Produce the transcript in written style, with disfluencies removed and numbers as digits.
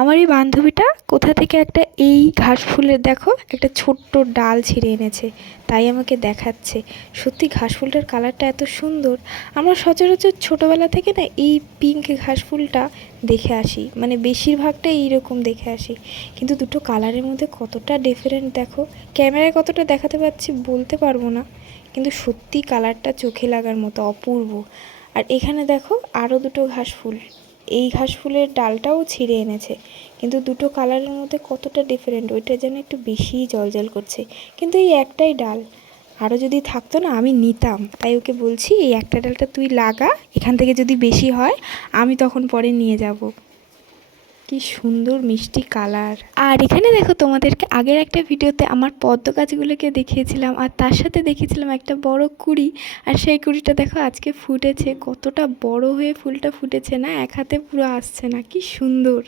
আমার এই বান্ধবীটা কোথা থেকে একটা এই ঘাস ফুলের দেখো একটা ছোট্ট ডাল ছিঁড়ে এনেছে, তাই আমাকে দেখাচ্ছে। সত্যি ঘাস ফুলটার কালারটা এত সুন্দর। আমরা সচরাচর ছোটোবেলা থেকে না এই পিঙ্ক ঘাস ফুলটা দেখে আসি, মানে বেশিরভাগটা এইরকম দেখে আসি, কিন্তু দুটো কালারের মধ্যে কতটা ডিফারেন্ট দেখো। ক্যামেরায় কতটা দেখাতে পারছি বলতে পারবো না, কিন্তু সত্যি কালারটা চোখে লাগার মতো অপূর্ব। আর এখানে দেখো আরও দুটো ঘাস ফুল, এই ঘাস ফুলের ডালটাও ছিঁড়ে এনেছে, কিন্তু দুটো কালারের মধ্যে কতটা ডিফারেন্ট। ওইটা যেন একটু বেশিই জলজল করছে, কিন্তু এই একটাই ডাল। আরও যদি থাকতো না আমি নিতাম, তাই ওকে বলছি এই একটা ডালটা তুই লাগা, এখান থেকে যদি বেশি হয় আমি তখন পরে নিয়ে যাব। কি সুন্দর মিষ্টি কালার। আর এখানে দেখো তোমাদেরকে আগের একটা ভিডিওতে আমার পদ্ম গাছগুলোকে দেখিয়েছিলাম, আর তার সাথে দেখিয়েছিলাম একটা বড় কুঁড়ি। আর সেই কুঁড়িটা দেখো আজকে ফুটেছে, কতটা বড় হয়ে ফুলটা ফুটেছে না, এক হাতে পুরো আসছে না, কি সুন্দর।